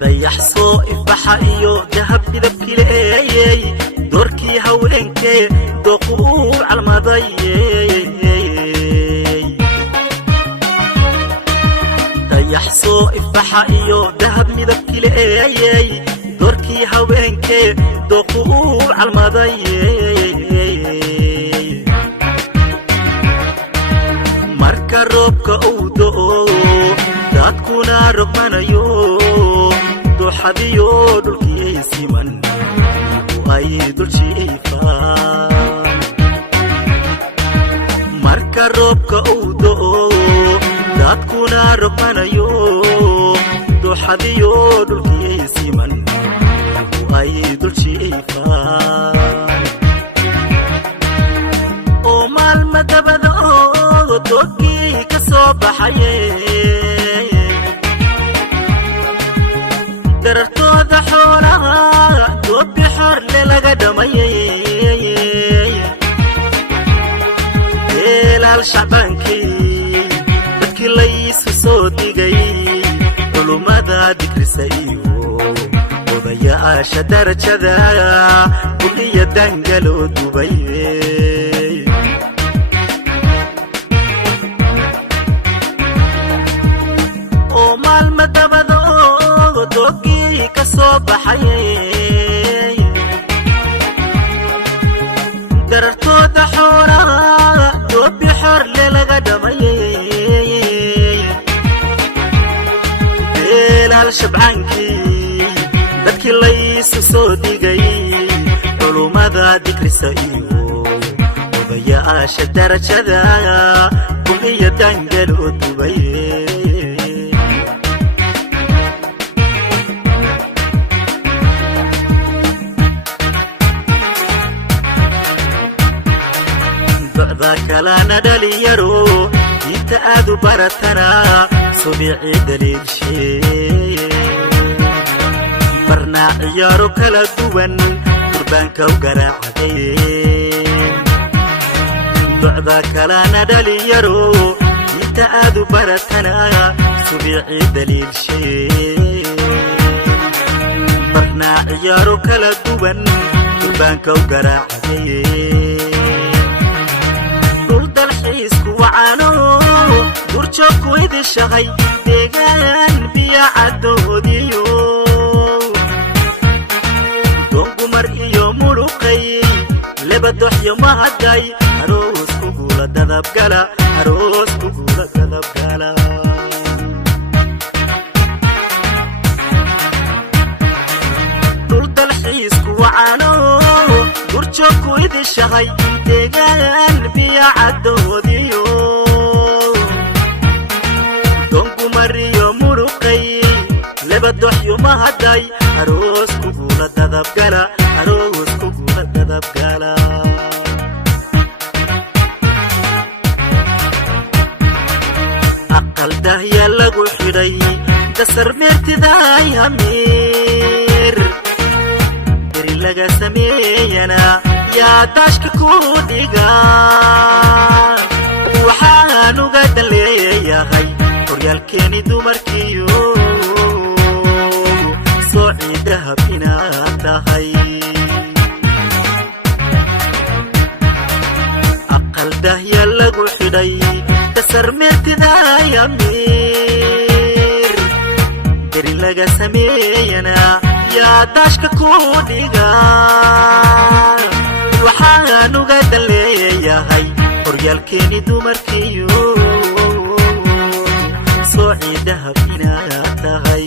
dayaxsoo ifbaxa iyo dahab midabkii leeyay doorkii haweenkee dooquur calmaday dayaxsoo ifbaxa iyo dahab midabkii leeyay doorkii haweenkee dooquur calmaday marka roobka uu da'o dadkuna rogmanayo dooxadiyo dhulkii siman ay duljiifaan marka roobka uu da'o dadkuna rogmanayo dooxadiyo dhulkii siman ay duljiifaan oo maalma dabada oo doogii ka soo baxaye darartooda xoolaha doobi xorle laga dhamayay eelaal shacbaankii dadkii laysu soo digay culummada dikrisa iyo odayaasha darajada buqiya dangaloo dubay oo maalma dabada oo doogii ka soo baxayay darartooda xoolaha doobi xorle laga dhamayay eelaal shabcaankii dadkii laysu soo digay culummada dikrisa iyo odayaasha darajada buqiya dangaloo dubay kalana dhalinyaro inta aad u baratana subici daliilshee barnaa ciyaaro kala duwan qurbaanka u garaacday docda kalana dhalinyaro inta aad u baratana subici daliilshee barnaa ciyaaro kala duwan qurbaanka u garaacday durjoogku idishahay deegaan biya caddoodiyo doongumar iyo mudhuqay lebadoxyo mahaday aroos kugula dadabgala aroos kugula dadabgala dhul dalxiisku wacano durjoogku idishahay deegaan biya caddoodiyo doongumariyo mudhuqay lebadoxyo mahaday aroos kugula dadabgala aroos kugula dadabgala aqal dahya lagu xidhay dasar meertiday hamiir beri laga sameeyana yaa daashka ku dhiga waxaan uga daleeyahay horyaalkeeni dumarkiyo soo ciidahab inaad tahay aqal dahya lagu xidhay dasar meertiday amiir beri laga sameeyana yaa daashka ku dhiga waxaan uga daleeyahay horyaalkeeni dumarkiyo soo ciidahab inaad tahay